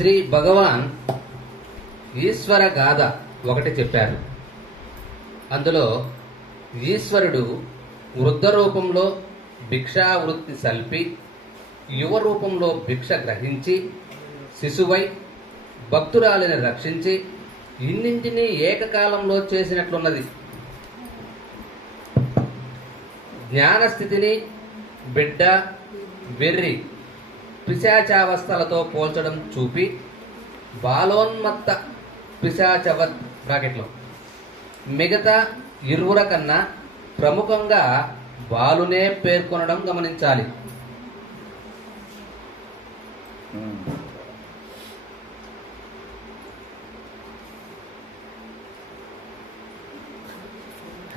శ్రీ భగవాన్ ఈశ్వర గాథ ఒకటి చెప్పారు. అందులో ఈశ్వరుడు వృద్ధ రూపంలో భిక్షావృత్తి సల్పి యువ రూపంలో భిక్ష గ్రహించి శిశువై భక్తురాలిని రక్షించి ఇన్నింటినీ ఏకకాలంలో చేసినట్లున్నది. జ్ఞానస్థితిని బిడ్డ వెర్రి పిశాచావస్థలతో పోల్చడం చూపి బాలోన్మత్త పిశాచవత్ బ్రాకెట్లో. మిగతా ఇరువుల కన్నా ప్రముఖంగా బాలునే పేర్కొనడం గమనించాలి.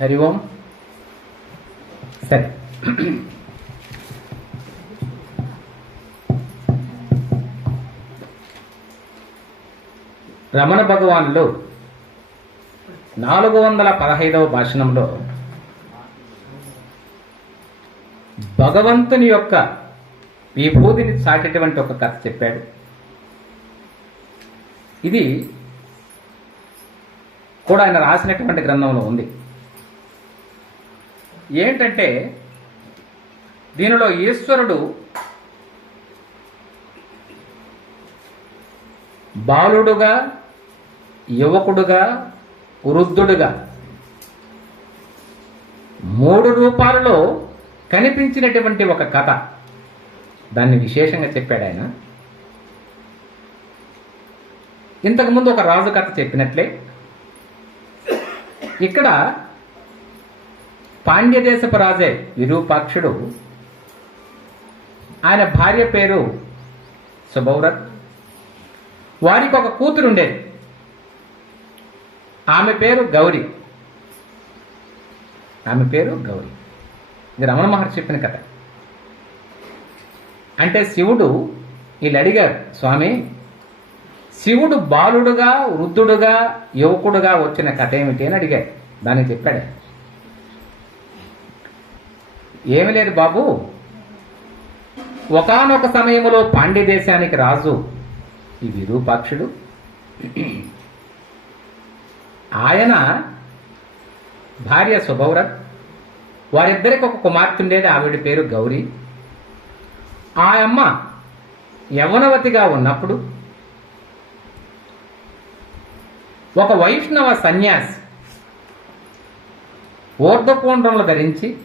హరి ఓం సరే. రమణ భగవానులు నాలుగు వందల పదహైదవ భాషణంలో భగవంతుని యొక్క విభూతిని చాటేటువంటి ఒక కథ చెప్పాడు. ఇది కూడా ఆయన రాసినటువంటి గ్రంథంలో ఉంది. ఏంటంటే దీనిలో ఈశ్వరుడు బాలుడుగా యువకుడుగా వృద్ధుడుగా. మూడు రూపాలలో కనిపించినటువంటి ఒక కథ. దాన్ని విశేషంగా చెప్పాడు ఆయన. ఇంతకుముందు ఒక రాజు కథ చెప్పినట్లే. ఇక్కడ పాండ్యదేశపు రాజే విరూపాక్షుడు. ఆయన భార్య పేరు సుభౌరత్ వారికి ఒక కూతురు ఉండేది ఆమె పేరు గౌరి. ఆమె పేరు గౌరి. ఇది రమణ మహర్షి చెప్పిన కథ. అంటే శివుడు వీళ్ళు అడిగారు స్వామి శివుడు బాలుడుగా వృద్ధుడుగా యువకుడుగా వచ్చిన కథ ఏమిటి? అని అడిగాడు. దానికి చెప్పాడు. ఏమి లేదు బాబు. ఒకానొక సమయంలో పాండ్య దేశానికి రాజు ఈ విరూపాక్షుడు. ఆయన భార్య సుభౌరత్ వారిద్దరికి ఒక కుమార్తె ఉండేది. ఆవిడ పేరు గౌరీ. ఆ అమ్మ యవనవతిగా ఉన్నప్పుడు ఒక వైష్ణవ సన్యాసి ఊర్ధపూండ్రములు ధరించి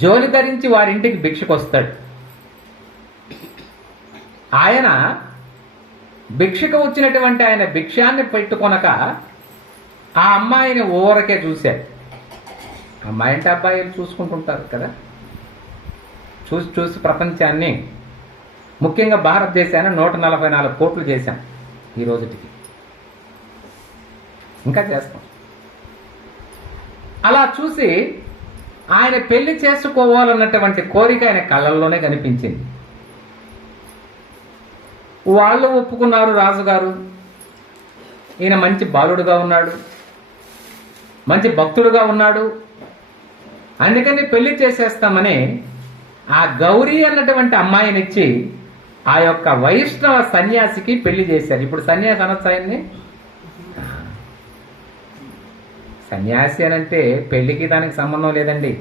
జోలి ధరించి వారింటికి భిక్షకొస్తాడు. ఆయన భిక్షకు వచ్చినటువంటి ఆయన భిక్షాన్ని పెట్టుకొనక ఆ అమ్మాయిని ఓవరకే చూశాడు అమ్మాయి అంటే అబ్బాయిలు చూసుకుంటుంటారు కదా. చూసి చూసి ప్రపంచాన్ని ముఖ్యంగా భారతదేశాన్ని నూట నలభై నాలుగు కోట్లు చేశాం ఈ రోజుటికి. ఇంకా చేస్తాం. అలా చూసి ఆయన పెళ్ళి చేసుకోవాలన్నటువంటి కోరిక ఆయన కళ్ళల్లోనే కనిపించింది. వాళ్ళు ఒప్పుకున్నారు రాజుగారు. ఈయన మంచి బాలుడుగా ఉన్నాడు. మంచి భక్తుడుగా ఉన్నాడు. అందుకని పెళ్ళి చేసేస్తామని ఆ గౌరీ అన్నటువంటి అమ్మాయినిచ్చి ఆ యొక్క వైష్ణవ సన్యాసికి పెళ్ళి చేశారు. ఇప్పుడు సన్యాసి అనొచ్చాయన్ని సన్యాసి అని అంటే పెళ్ళికి దానికి సంబంధం లేదండి.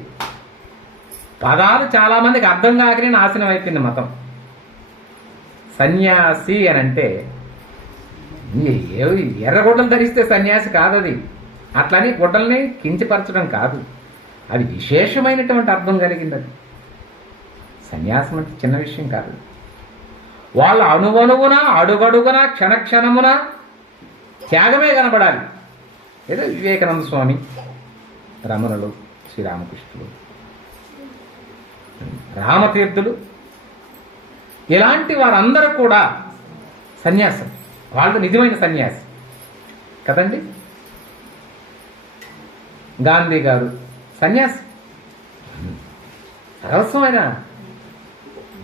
పదాలు చాలామందికి అర్థం కాకనే నాశనం అయిపోయింది మతం. సన్యాసి అని అంటే ఏ- ధరిస్తే సన్యాసి కాదు అది అట్లని గుడ్డల్ని కించపరచడం కాదు. అది విశేషమైనటువంటి అర్థం కలిగింది అది సన్యాసం అంటే చిన్న విషయం కాదు. వాళ్ళ అణువణువున అడుగడుగున క్షణక్షణమున త్యాగమే కనబడాలి. ఏదో వివేకానంద స్వామి రమణులు శ్రీరామకృష్ణుడు రామతీర్థులు ఇలాంటి వారందరూ కూడా సన్యాసం. వాళ్ళు నిజమైన సన్యాసి. కదండి? గాంధీ గారు సన్యాసి. సర్వస్వమైన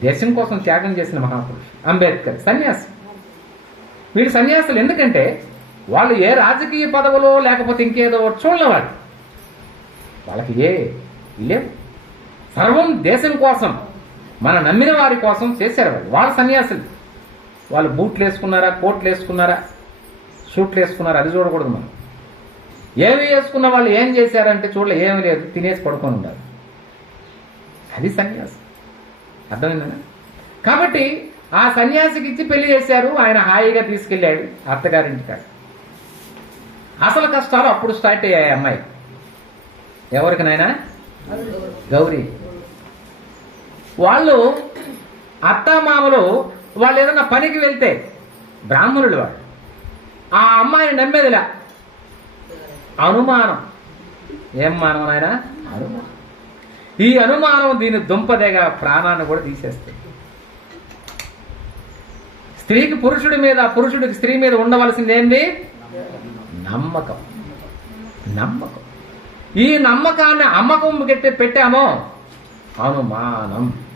దేశం కోసం త్యాగం చేసిన మహాపురుషు అంబేద్కర్ సన్యాసి. వీళ్ళు సన్యాసులు ఎందుకంటే వాళ్ళు ఏ రాజకీయ పదవులో లేకపోతే ఇంకేదో చూడలేవాడు వాళ్ళకి ఏ లేవు. సర్వం దేశం కోసం మన నమ్మిన వారి కోసం చేశారు వాళ్ళు. వాళ్ళ సన్యాసులు. వాళ్ళు బూట్లు వేసుకున్నారా కోట్లు వేసుకున్నారా సూట్లు వేసుకున్నారా అది చూడకూడదు మనం. ఏమి వేసుకున్న వాళ్ళు ఏం చేశారంటే చూడలే ఏమి లేదు తినేసి పడుకొని ఉండాలి. అది సన్యాసం. అర్థమైందా కాబట్టి ఆ సన్యాసికి ఇచ్చి పెళ్ళి చేశారు ఆయన హాయిగా తీసుకెళ్ళాడు అత్తగారింటికాడ అసలు కష్టాలు అప్పుడు స్టార్ట్ అయ్యాయి అమ్మాయి ఎవరికి నాయనా? గౌరీ. వాళ్ళు అత్తామామలు వాళ్ళు ఏదైనా పనికి వెళ్తే బ్రాహ్మణులు వాళ్ళు. ఆ అమ్మాయిని నమ్మేదిలా? అనుమానం. ఏం మానం ఆయన అనుమానం. ఈ అనుమానం దీని దుంపదేగ ప్రాణాన్ని కూడా తీసేస్తుంది స్త్రీకి పురుషుడి మీద పురుషుడికి స్త్రీ మీద ఉండవలసింది ఏంది? నమ్మకం. నమ్మకం. ఈ నమ్మకాన్ని అమ్మకం పెట్టి పెట్టామో అనుమానం.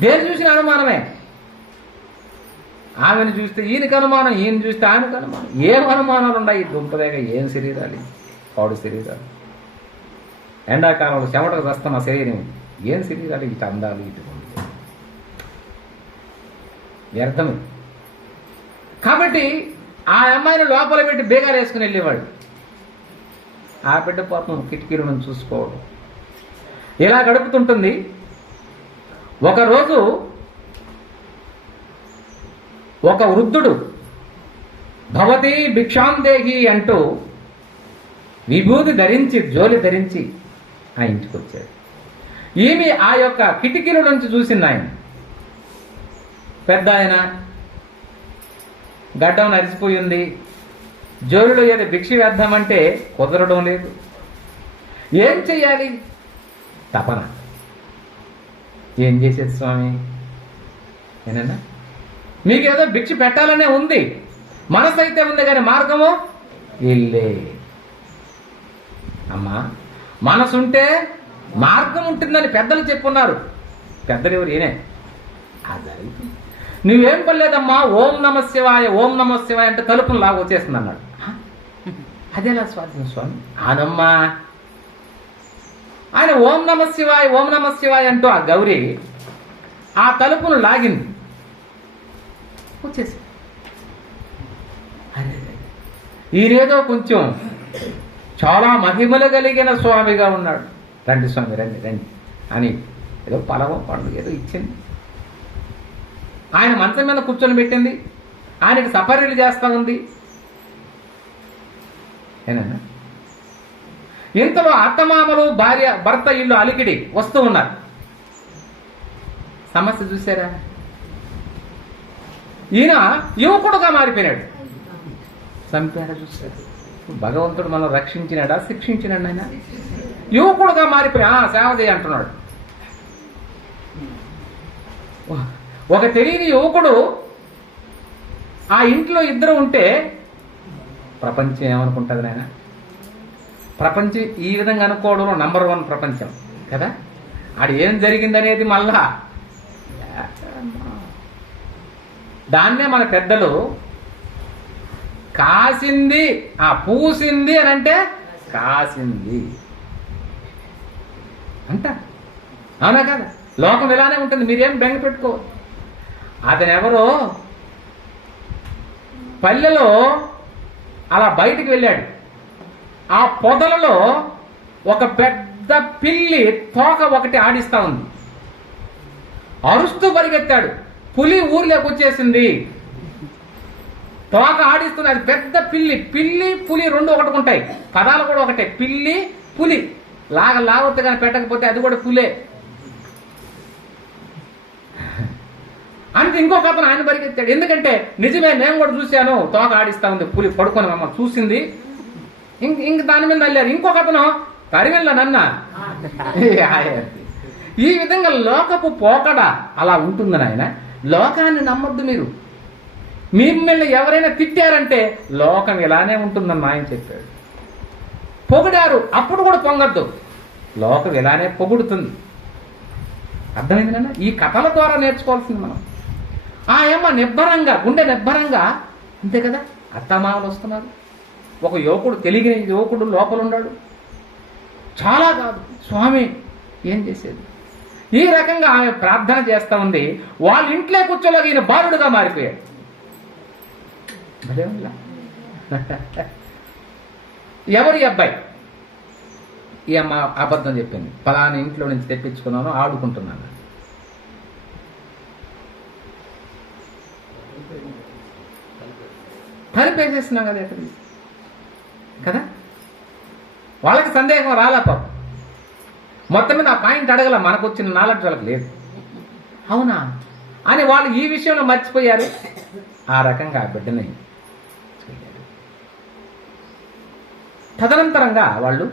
దేని చూసిన అనుమానమే? ఆమెను చూస్తే ఈయనకి అనుమానం ఈయన చూస్తే ఆయనకు అనుమానం. ఏం అనుమానాలు ఉన్నాయి? దుంపలేక ఏం శరీరాలు? పాడు శరీరాలు. ఎండాకాలంలో చెమటకు వస్తున్న శరీరం. ఏం శరీరాలు? ఇటు అందాలు ఇటు గుండెలు. వ్యర్థం కాబట్టి ఆ అమ్మాయిని లోపల పెట్టి బేగాలు వేసుకుని వెళ్ళేవాడు. ఆ బిడ్డ పాపం కిటికీలను చూసుకోవడం. ఇలా గడుపుతుంటుంది. ఒకరోజు ఒక వృద్ధుడు భవతి భిక్షాందేహి అంటూ విభూతి ధరించి జోలి ధరించి ఆ ఇంటికి వచ్చాడు. ఈమె ఆ యొక్క కిటికీల నుంచి చూసింది ఆయన. పెద్ద ఆయన గడ్డం నరిసిపోయి ఉంది. జోలులో ఏదో భిక్ష వేద్దామంటే కుదరడం లేదు. ఏం చెయ్యాలి? తపన. ఏం చేసేది స్వామి? ఏనన్నా? మీకేదో భిక్ష పెట్టాలనే ఉంది. మనసు అయితే ఉంది కానీ మార్గము? ఇల్లే. అమ్మా మనసుంటే మార్గం ఉంటుందని పెద్దలు చెప్పున్నారు. పెద్దలు ఎవరు అది అయిపోయింది. నువ్వేం పర్లేదమ్మా? ఓం నమ శివాయ ఓం నమ శివాయ అంటే తలుపును లాగా వచ్చేస్తుంది అన్నాడు? అదేలా స్వాధీనం స్వామి. ఆనమ్మా ఆయన ఓం నమ శివాయ ఓం నమ శివాయ అంటూ ఆ గౌరీ ఆ తలుపును లాగింది. వచ్చేసి అరే ఈయనేదో కొంచెం చాలా మహిమలు కలిగిన స్వామిగా ఉన్నాడు. రండి స్వామి రండి రండి. అని ఏదో పలవ పండుగ ఏదో ఇచ్చింది. ఆయన మంచం మీద కూర్చొని పెట్టింది. ఆయనకి సపర్యలు చేస్తూ ఉంది ఏనన్నా ఇంతలో అత్తమామలు భార్య భర్త ఇల్లు అలికిడి వస్తూ ఉన్నారు. సమస్య చూసారా ఈయన యువకుడుగా మారిపోయినాడు. చంపాడ చూశాడు భగవంతుడు మనం రక్షించినాడా శిక్షించినాడు ఆయన యువకుడుగా మారిపోయి "ఆ, సేవ చేయ అంటున్నాడు. ఒక తెలియని యువకుడు ఆ ఇంట్లో ఇద్దరు ఉంటే ప్రపంచం ఏమనుకుంటుంది నాయన? ప్రపంచం ఈ విధంగా అనుకోవడంలో నంబర్ వన్ ప్రపంచం కదా? ఆడ ఏం జరిగిందనేది మళ్ళా దాన్నే మన పెద్దలు కాసింది ఆ పూసింది అని అంటే కాసింది. అంట? అవునా కదా? లోకం ఇలానే ఉంటుంది మీరేం బెంగ పెట్టుకో. అతను ఎవరో? పల్లెలో అలా బయటికి వెళ్ళాడు. ఆ పొదలలో ఒక పెద్ద పిల్లి తోక ఒకటి ఆడిస్తా ఉంది. అరుస్తూ పరిగెత్తాడు. పులి ఊర్లోకి వచ్చేసింది. తోక ఆడిస్తుంది. అది పెద్ద పిల్లి. పిల్లి పులి రెండు ఒకటికుంటాయి పదాలు కూడా ఒకటే. పిల్లి పులి. లాగ లాగొద్దు కానీ పెట్టకపోతే అది కూడా పులే. అంటే ఇంకొక అతను ఆయన పరిగెత్తాడు. ఎందుకంటే నిజమే నేను కూడా చూశాను. తోక ఆడిస్తా ఉంది. పులి పడుకొని మమ్మ చూసింది. ఇంక ఇంక దాని మీద అల్లారు ఇంకొక అతను తరివెళ్ళ నన్న. ఈ విధంగా లోకపు పోకడ అలా ఉంటుంది నాయన. లోకాన్ని నమ్మొద్దు మీరు. మిమ్మల్ని ఎవరైనా తిట్టారంటే లోకం ఇలానే ఉంటుందని ఆయన చెప్పాడు. పొగిడారు అప్పుడు కూడా పొంగద్దు. లోకం ఇలానే పొగుడుతుంది. అర్థమైంది ఈ కథల ద్వారా నేర్చుకోవాల్సింది మనం. ఆ ఏమ్మ నిబ్బరంగా గుండె నిబ్బరంగా అంతే కదా? అత్తమామలు వస్తున్నారు. ఒక యువకుడు తెలియని యువకుడు లోపల ఉన్నాడు. చాలా కాదు. స్వామి ఏం చేసేది? ఈ రకంగా ఆమె ప్రార్థన చేస్తా ఉంది. వాళ్ళ ఇంట్లో కూర్చోలో ఈయన బాలుడుగా మారిపోయాడు. ఎవరి అబ్బాయి? ఈ అమ్మ అబద్ధం చెప్పింది. ఫలానా ఇంట్లో నుంచి తెప్పించుకున్నాను ఆడుకుంటున్నాను. తలిపేసేస్తున్నాం కదా ఎక్కడికి కదా? వాళ్ళకి సందేహం రాలే పాపం. మొత్తం మీద ఆ పాయింట్ అడగల మనకు వచ్చిన నాలెడ్జ్ వాళ్ళకి లేదు. అవునా? అని వాళ్ళు ఈ విషయంలో మర్చిపోయారు. ఆ రకంగా ఆ బిడ్డని తదనంతరంగా వాళ్ళు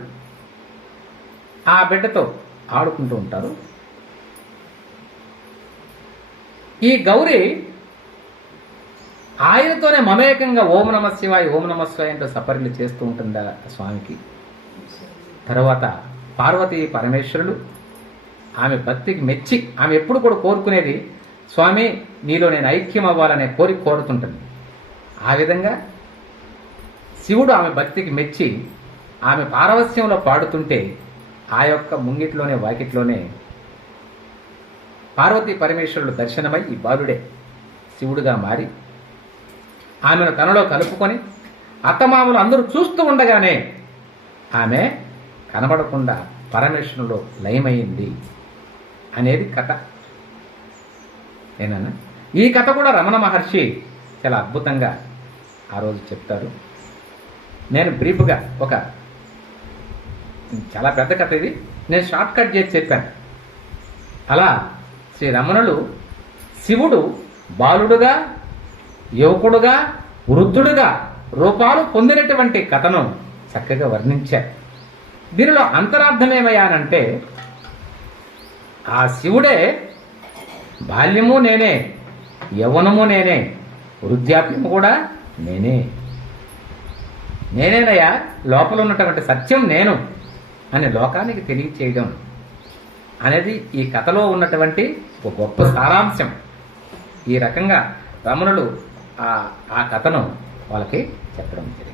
ఆ బిడ్డతో ఆడుకుంటూ ఉంటారు. ఈ గౌరీ ఆయనతోనే మమేకంగా ఓం నమ శివాయ ఓం నమ శివాయ అంటూ సపర్యలు చేస్తూ ఉంటుందా స్వామికి? తర్వాత పార్వతీ పరమేశ్వరులు ఆమె భక్తికి మెచ్చి ఆమె ఎప్పుడు కూడా కోరుకునేది స్వామి నీలో నేను ఐక్యం అవ్వాలనే కోరిక కోరుతుంటుంది. ఆ విధంగా శివుడు ఆమె భక్తికి మెచ్చి ఆమె పారవస్యంలో పాడుతుంటే ఆ యొక్క ముంగిట్లోనే వాకిట్లోనే పార్వతీ పరమేశ్వరుడు దర్శనమై ఈ బాలుడే శివుడుగా మారి ఆమెను తనలో కలుపుకొని అత్తమామలు అందరూ చూస్తూ ఉండగానే ఆమె కనబడకుండా పరమేశ్వరులో లయమైంది అనేది కథ. ఏనన్నా ఈ కథ కూడా రమణ మహర్షి చాలా అద్భుతంగా ఆ రోజు చెప్తారు నేను బ్రీఫ్గా ఒక చాలా పెద్ద కథ ఇది. నేను షార్ట్ కట్ చేసి చెప్పాను. అలా శ్రీ రమణులు శివుడు బాలుడుగా యువకుడుగా వృద్ధుడుగా రూపాలు పొందినటువంటి కథను చక్కగా వర్ణించారు దీనిలో అంతరార్థం ఏమయ్యానంటే ఆ శివుడే బాల్యము నేనే యవ్వనము నేనే వృద్ధాప్యము కూడా నేనే. నేనేనయ్యా లోపల ఉన్నటువంటి సత్యం నేను అని లోకానికి తెలియచేయడం అనేది ఈ కథలో ఉన్నటువంటి ఒక గొప్ప సారాంశం. ఈ రకంగా రమణులు ఆ కథను వాళ్ళకి చెప్పడం జరిగింది.